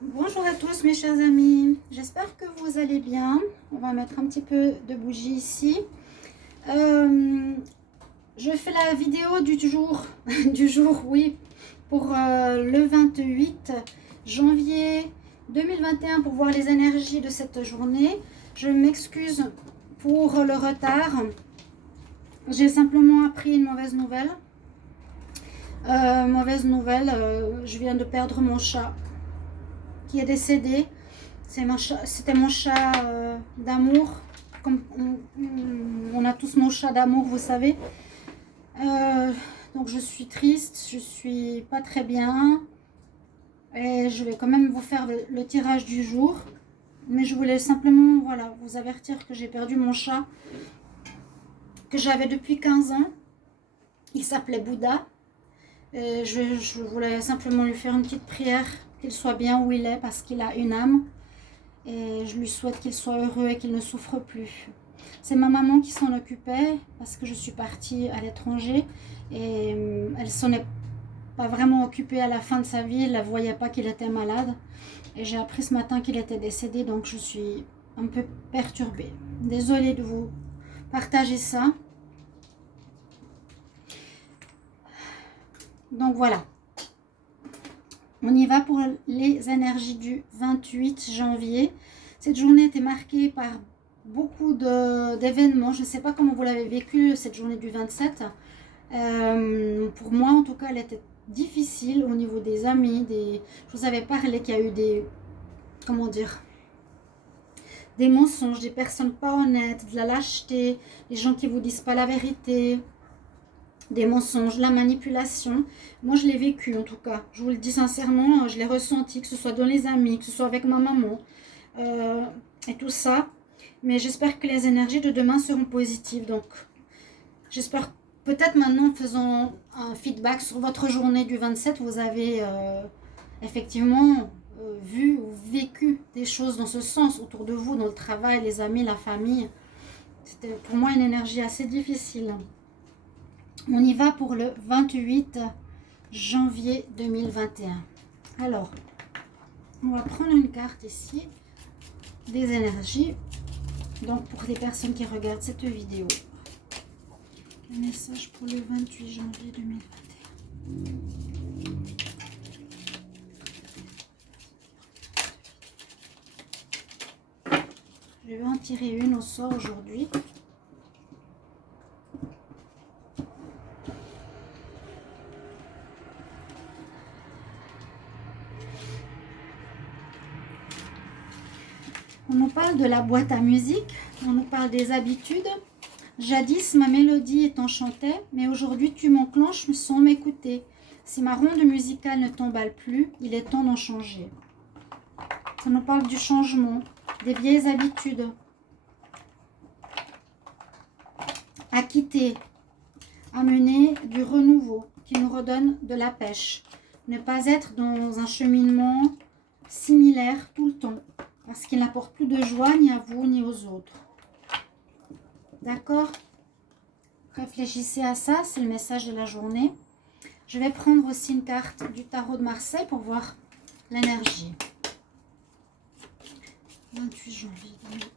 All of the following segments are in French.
Bonjour à tous mes chers amis, j'espère que vous allez bien. On va mettre un petit peu de bougie ici. Euh, je fais la vidéo du jour, oui, pour le 28 janvier 2021 pour voir les énergies de cette journée. Je m'excuse pour le retard. J'ai simplement appris une mauvaise nouvelle. Je viens de perdre mon chat qui est décédé. C'était mon chat d'amour. Comme on a tous nos chats d'amour, vous savez. Donc je suis triste, je suis pas très bien. Et je vais quand même vous faire le tirage du jour. Mais je voulais simplement voilà, vous avertir que j'ai perdu mon chat que j'avais depuis 15 ans. Il s'appelait Bouddha. Et je voulais simplement lui faire une petite prière, qu'il soit bien où il est parce qu'il a une âme. Et je lui souhaite qu'il soit heureux et qu'il ne souffre plus. C'est ma maman qui s'en occupait parce que je suis partie à l'étranger et elle s'en est pas vraiment occupée à la fin de sa vie. Elle ne voyait pas qu'il était malade. Et j'ai appris ce matin qu'il était décédé, donc je suis un peu perturbée. Désolée de vous partager ça. Donc voilà. On y va pour les énergies du 28 janvier. Cette journée était marquée par beaucoup d'événements. Je ne sais pas comment vous l'avez vécu, cette journée du 27. Pour moi, en tout cas, elle était difficile au niveau des amis. Je vous avais parlé qu'il y a eu comment dire, des mensonges, des personnes pas honnêtes, de la lâcheté, des gens qui vous disent pas la vérité, des mensonges, la manipulation. Moi, je l'ai vécu en tout cas. Je vous le dis sincèrement, je l'ai ressenti, que ce soit dans les amis, que ce soit avec ma maman et tout ça. Mais j'espère que les énergies de demain seront positives. Donc, j'espère peut-être maintenant, en faisant un feedback sur votre journée du 27, vous avez effectivement vu ou vécu des choses dans ce sens autour de vous, dans le travail, les amis, la famille. C'était pour moi une énergie assez difficile. On y va pour le 28 janvier 2021. Alors, on va prendre une carte ici, des énergies. Donc, pour les personnes qui regardent cette vidéo. Un message pour le 28 janvier 2021. Je vais en tirer une au sort aujourd'hui. On nous parle de la boîte à musique, on nous parle des habitudes. Jadis, ma mélodie t'enchantait, mais aujourd'hui tu m'enclenches sans m'écouter. Si ma ronde musicale ne t'emballe plus, il est temps d'en changer. Ça nous parle du changement, des vieilles habitudes. À quitter, à mener du renouveau qui nous redonne de la pêche. Ne pas être dans un cheminement similaire tout le temps, parce qu'il n'apporte plus de joie ni à vous ni aux autres. D'accord? Réfléchissez à ça, c'est le message de la journée. Je vais prendre aussi une carte du tarot de Marseille pour voir l'énergie. 28 janvier 2021.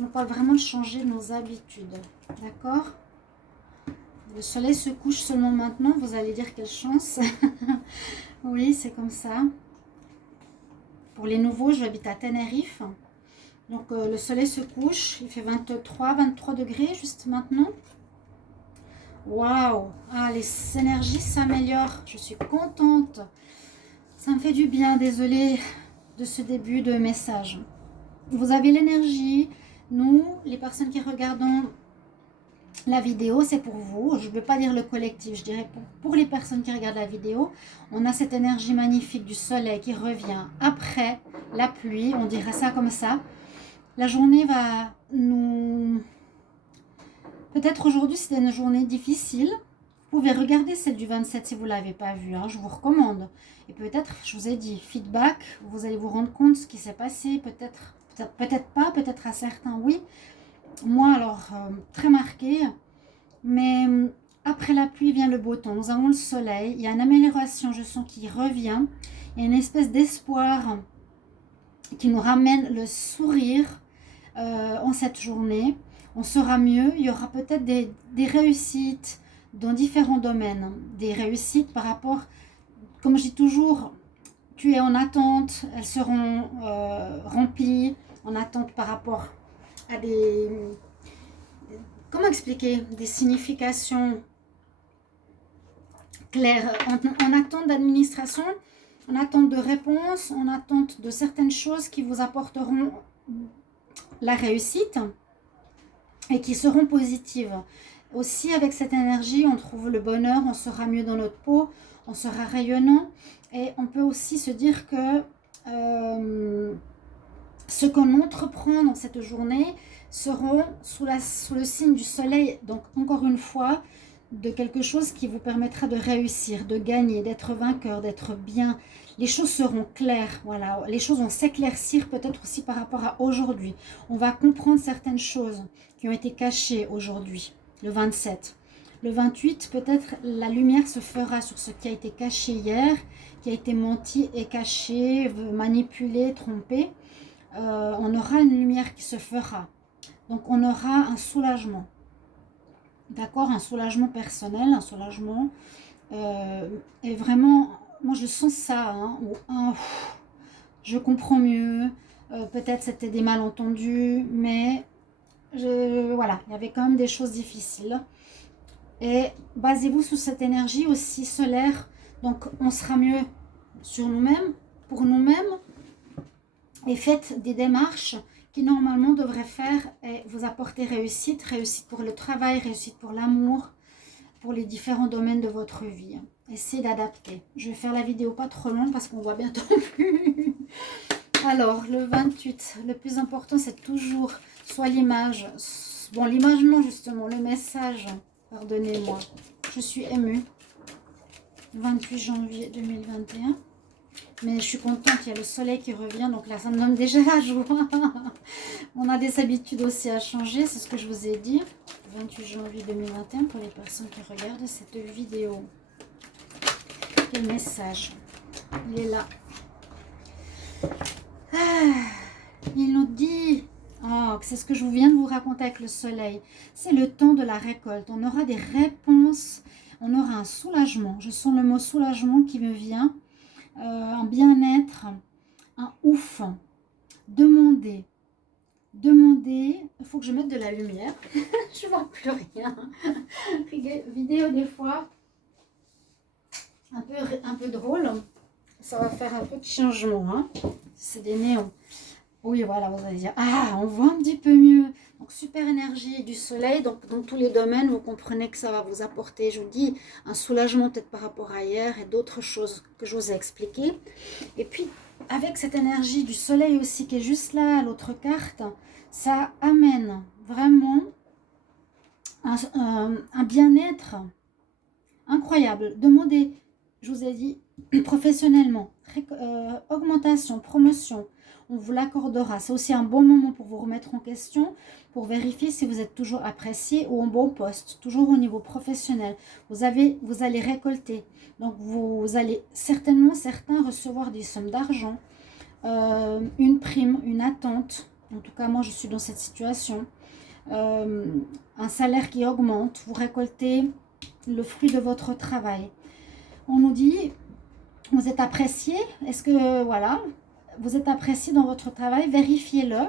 On parle vraiment de changer nos habitudes. D'accord? Le soleil se couche seulement maintenant. Vous allez dire quelle chance. Oui, c'est comme ça. Pour les nouveaux, j'habite à Tenerife. Donc le soleil se couche. Il fait 23 degrés juste maintenant. Waouh! Ah, les énergies s'améliorent. Je suis contente. Ça me fait du bien. Désolée de ce début de message. Vous avez l'énergie. Nous, les personnes qui regardons la vidéo, c'est pour vous. Je ne veux pas dire le collectif, je dirais pour les personnes qui regardent la vidéo. On a cette énergie magnifique du soleil qui revient après la pluie, on dirait ça comme ça. La journée va nous... Peut-être aujourd'hui c'était une journée difficile. Vous pouvez regarder celle du 27 si vous ne l'avez pas vue, je vous recommande. Et peut-être, je vous ai dit, feedback, vous allez vous rendre compte de ce qui s'est passé, peut-être pas, peut-être à certains oui. Moi, alors, très marqué. Mais après la pluie vient le beau temps. Nous avons le soleil. Il y a une amélioration, je sens, qui revient. Il y a une espèce d'espoir qui nous ramène le sourire en cette journée. On sera mieux. Il y aura peut-être des réussites dans différents domaines. Des réussites par rapport, comme je dis toujours, tu es en attente. Elles seront remplies en attente par rapport à des... Comment expliquer? Des significations claires. En attente d'administration, en attente de réponse, en attente de certaines choses qui vous apporteront la réussite et qui seront positives. Aussi, avec cette énergie, on trouve le bonheur, on sera mieux dans notre peau, on sera rayonnant. Et on peut aussi se dire que ce qu'on entreprend dans cette journée seront sous le signe du soleil. Donc, encore une fois, de quelque chose qui vous permettra de réussir, de gagner, d'être vainqueur, d'être bien. Les choses seront claires, voilà. Les choses vont s'éclaircir peut-être aussi par rapport à aujourd'hui. On va comprendre certaines choses qui ont été cachées aujourd'hui, le 27. Le 28, peut-être la lumière se fera sur ce qui a été caché hier, qui a été menti et caché, manipulé, trompé. On aura une lumière qui se fera. Donc on aura un soulagement. D'accord, un soulagement personnel, un soulagement. Et vraiment, moi je sens ça, hein, où, je comprends mieux. Peut-être c'était des malentendus, mais voilà, il y avait quand même des choses difficiles. Et basez-vous sur cette énergie aussi solaire. Donc on sera mieux sur nous-mêmes, pour nous-mêmes. Et faites des démarches qui normalement devraient faire et vous apporter réussite. Réussite pour le travail, réussite pour l'amour, pour les différents domaines de votre vie. Essayez d'adapter. Je vais faire la vidéo pas trop longue parce qu'on voit bientôt plus. Alors, le 28, le plus important, c'est toujours soit l'image. Bon, l'image non, justement, le message. Pardonnez-moi, je suis émue. 28 janvier 2021. Mais je suis contente, il y a le soleil qui revient, donc là, ça me donne déjà la joie. On a des habitudes aussi à changer, c'est ce que je vous ai dit. 28 janvier 2021 pour les personnes qui regardent cette vidéo. Quel message? Il est là. Il nous dit, c'est ce que je viens de vous raconter avec le soleil. C'est le temps de la récolte. On aura des réponses, on aura un soulagement. Je sens le mot soulagement qui me vient. Un bien-être, un ouf. Demandez. Il faut que je mette de la lumière. Je ne vois plus rien. Vidéo des fois un peu drôle. Ça va faire un peu de changement. Hein. C'est des néons. Oui, voilà, vous allez dire, on voit un petit peu mieux. Donc, super énergie du soleil. Donc, dans tous les domaines, vous comprenez que ça va vous apporter, je vous dis, un soulagement peut-être par rapport à hier et d'autres choses que je vous ai expliquées. Et puis, avec cette énergie du soleil aussi qui est juste là, l'autre carte, ça amène vraiment un bien-être incroyable. Demandez, je vous ai dit, professionnellement, augmentation, promotion, on vous l'accordera. C'est aussi un bon moment pour vous remettre en question, pour vérifier si vous êtes toujours apprécié ou en bon poste, toujours au niveau professionnel. Vous allez récolter. Donc, vous allez certainement, certains, recevoir des sommes d'argent, une prime, une attente. En tout cas, moi, je suis dans cette situation. Un salaire qui augmente. Vous récoltez le fruit de votre travail. On nous dit, vous êtes apprécié. Est-ce que, voilà, vous êtes apprécié dans votre travail? Vérifiez-le.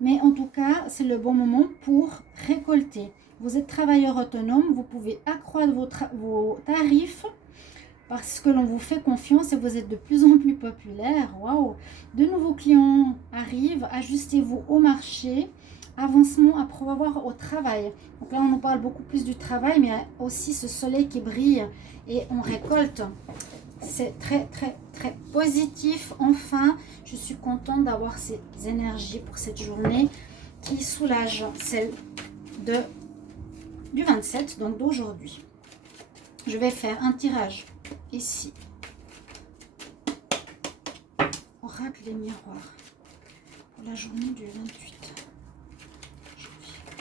Mais en tout cas, c'est le bon moment pour récolter. Vous êtes travailleur autonome. Vous pouvez accroître vos tarifs parce que l'on vous fait confiance et vous êtes de plus en plus populaire. Waouh! De nouveaux clients arrivent. Ajustez-vous au marché. Avancement à promouvoir au travail. Donc là, on nous parle beaucoup plus du travail, mais aussi ce soleil qui brille et on récolte. C'est très, très, très positif. Enfin, je suis contente d'avoir ces énergies pour cette journée qui soulage celle du 27, donc d'aujourd'hui. Je vais faire un tirage ici. Oracle des miroirs pour la journée du 28 janvier.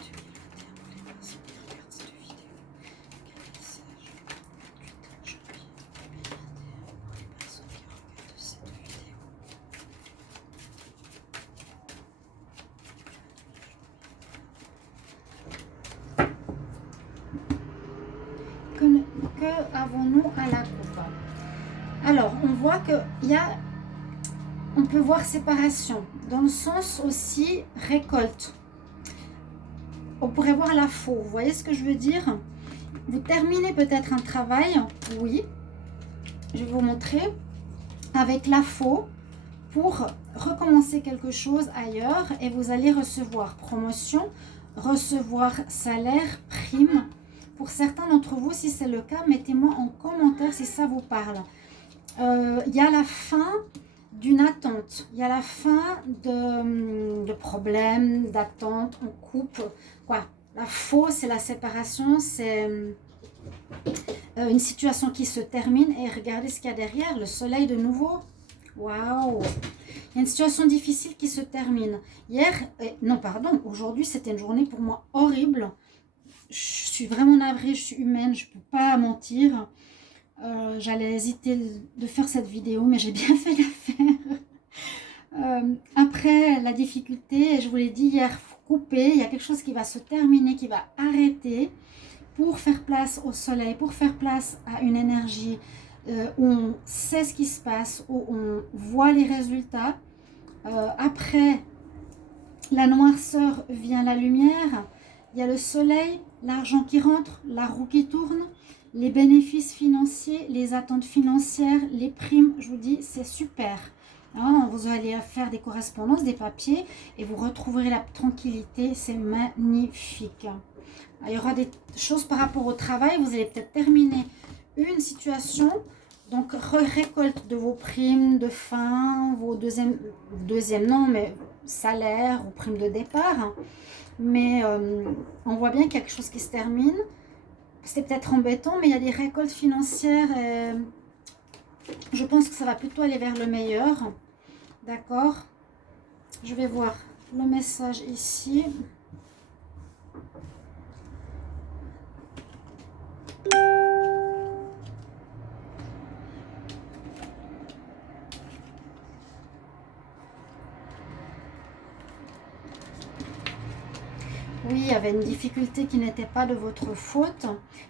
que avons-nous à la coupe? Alors, on voit qu'il y a, on peut voir séparation, dans le sens aussi récolte. On pourrait voir la faux, vous voyez ce que je veux dire? Vous terminez peut-être un travail, oui, je vais vous montrer, avec la faux, pour recommencer quelque chose ailleurs et vous allez recevoir promotion, recevoir salaire, prime. Pour certains d'entre vous, si c'est le cas, mettez-moi en commentaire si ça vous parle. Il y a la fin d'une attente, il y a la fin de problèmes, d'attente, on coupe. Quoi. La faux, c'est la séparation, c'est une situation qui se termine et regardez ce qu'il y a derrière, le soleil de nouveau. Waouh! Il y a une situation difficile qui se termine. Hier, non pardon, aujourd'hui c'était une journée pour moi horrible. Je suis vraiment navrée, je suis humaine, je ne peux pas mentir. J'allais hésiter de faire cette vidéo, mais j'ai bien fait de la faire. Après la difficulté, je vous l'ai dit hier, couper, il y a quelque chose qui va se terminer, qui va arrêter pour faire place au soleil, pour faire place à une énergie où on sait ce qui se passe, où on voit les résultats. Après la noirceur vient la lumière, il y a le soleil, l'argent qui rentre, la roue qui tourne, les bénéfices financiers, les attentes financières, les primes, je vous dis, c'est super. Hein, vous allez faire des correspondances, des papiers et vous retrouverez la tranquillité, c'est magnifique. Il y aura des choses par rapport au travail, vous allez peut-être terminer une situation, donc récolte de vos primes de fin, vos deuxième non, mais salaire ou primes de départ. Mais on voit bien qu'il y a quelque chose qui se termine. C'est peut-être embêtant, mais il y a des récoltes financières et je pense que ça va plutôt aller vers le meilleur. D'accord? Je vais voir le message ici. Oui, il y avait une difficulté qui n'était pas de votre faute,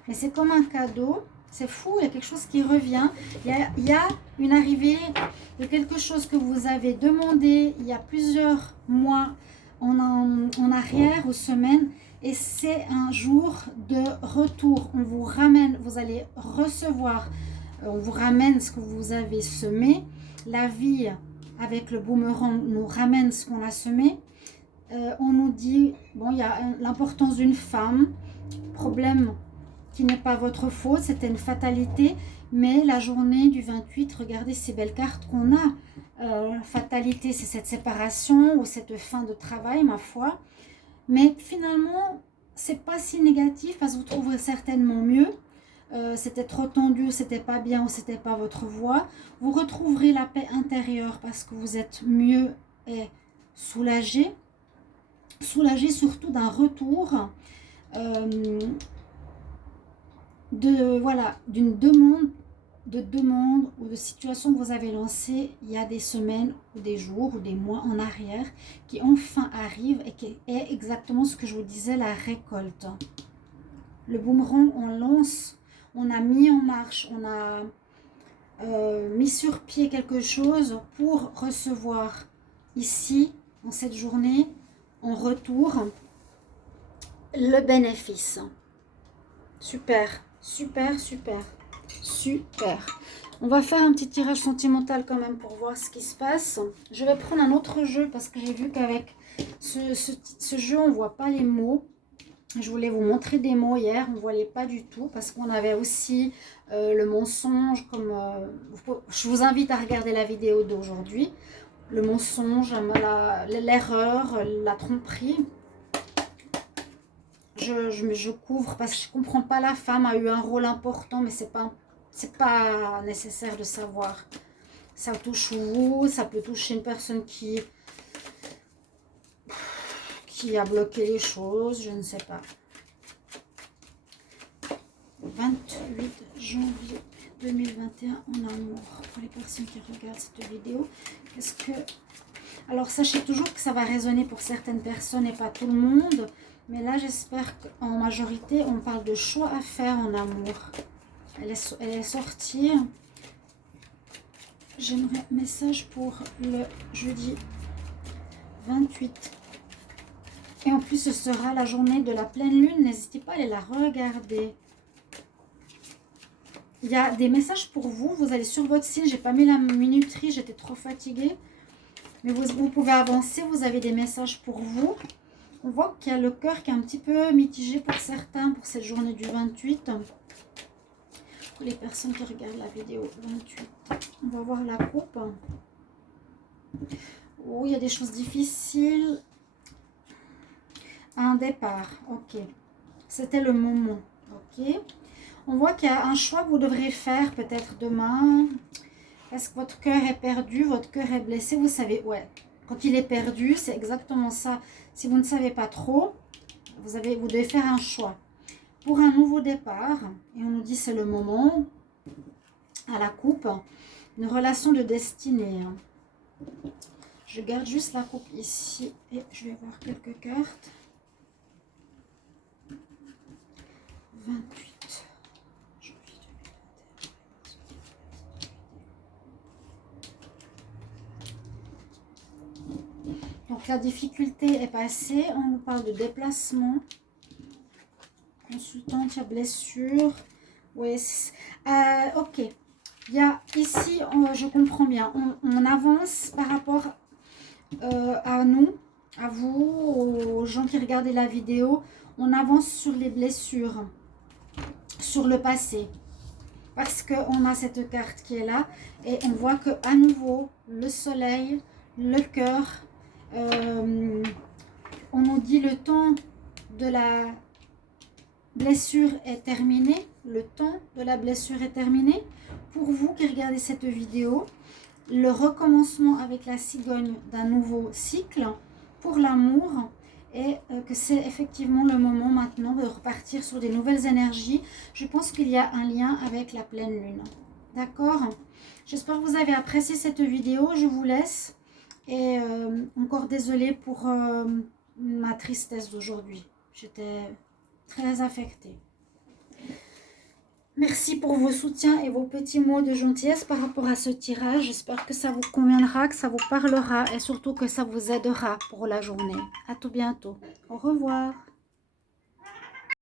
mais c'est comme un cadeau. C'est fou, il y a quelque chose qui revient. Il y a une arrivée de quelque chose que vous avez demandé il y a plusieurs mois en arrière ou semaines. Et c'est un jour de retour. On vous ramène, vous allez recevoir, on vous ramène ce que vous avez semé. La vie, avec le boomerang, nous ramène ce qu'on a semé. On nous dit, bon, il y a l'importance d'une femme, problème qui n'est pas votre faute, c'était une fatalité, mais la journée du 28, regardez ces belles cartes qu'on a. Fatalité, c'est cette séparation ou cette fin de travail, ma foi. Mais finalement, c'est pas si négatif parce que vous trouverez certainement mieux. C'était trop tendu, c'était pas bien ou c'était pas votre voie. Vous retrouverez la paix intérieure parce que vous êtes mieux et soulagé. Soulagé surtout d'un retour d'une demande ou de situation que vous avez lancée il y a des semaines ou des jours ou des mois en arrière qui enfin arrive et qui est exactement ce que je vous disais, la récolte. Le boomerang, on lance, on a mis en marche, on a mis sur pied quelque chose pour recevoir ici, en cette journée, en retour, le bénéfice. Super, super, super, super. On va faire un petit tirage sentimental quand même pour voir ce qui se passe. Je vais prendre un autre jeu parce que j'ai vu qu'avec ce jeu, on ne voit pas les mots. Je voulais vous montrer des mots hier, on ne voyait pas du tout parce qu'on avait aussi le mensonge. Je vous invite à regarder la vidéo d'aujourd'hui. Le mensonge, l'erreur, la tromperie. Je couvre parce que je ne comprends pas. La femme a eu un rôle important, mais c'est pas nécessaire de savoir. Ça touche vous, ça peut toucher une personne qui a bloqué les choses, je ne sais pas. 28 janvier 2021 en amour. Pour les personnes qui regardent cette vidéo, alors sachez toujours que ça va résonner pour certaines personnes et pas tout le monde. Mais là, j'espère qu'en majorité, on parle de choix à faire en amour. Elle est sortie. J'aimerais message pour le jeudi 28. Et en plus, ce sera la journée de la pleine lune. N'hésitez pas à aller la regarder. Il y a des messages pour vous. Vous allez sur votre signe. J'ai pas mis la minuterie. J'étais trop fatiguée. Mais vous pouvez avancer. Vous avez des messages pour vous. On voit qu'il y a le cœur qui est un petit peu mitigé pour certains pour cette journée du 28. Pour les personnes qui regardent la vidéo 28. On va voir la coupe. Oh, il y a des choses difficiles. Un départ. Ok. C'était le moment. Ok. On voit qu'il y a un choix que vous devrez faire peut-être demain. Parce que votre cœur est perdu, votre cœur est blessé. Vous savez, ouais. Quand il est perdu, c'est exactement ça. Si vous ne savez pas trop, vous devez faire un choix. Pour un nouveau départ, et on nous dit c'est le moment, à la coupe, une relation de destinée. Je garde juste la coupe ici et je vais voir quelques cartes. 28. Donc la difficulté est passée, on nous parle de déplacement. Consultante, il y a blessure. Oui, ok. Il y a ici, je comprends bien, on avance par rapport à nous, à vous, aux gens qui regardaient la vidéo. On avance sur les blessures, sur le passé. Parce qu'on a cette carte qui est là et on voit que à nouveau, le soleil, le cœur, on nous dit le temps de la blessure est terminé. Le temps de la blessure est terminé. Pour vous qui regardez cette vidéo, le recommencement avec la cigogne d'un nouveau cycle pour l'amour et que c'est effectivement le moment maintenant de repartir sur des nouvelles énergies. Je pense qu'il y a un lien avec la pleine lune. D'accord? J'espère que vous avez apprécié cette vidéo. Je vous laisse. Et encore désolée pour ma tristesse d'aujourd'hui. J'étais très affectée. Merci pour vos soutiens et vos petits mots de gentillesse par rapport à ce tirage. J'espère que ça vous conviendra, que ça vous parlera et surtout que ça vous aidera pour la journée. À tout bientôt. Au revoir.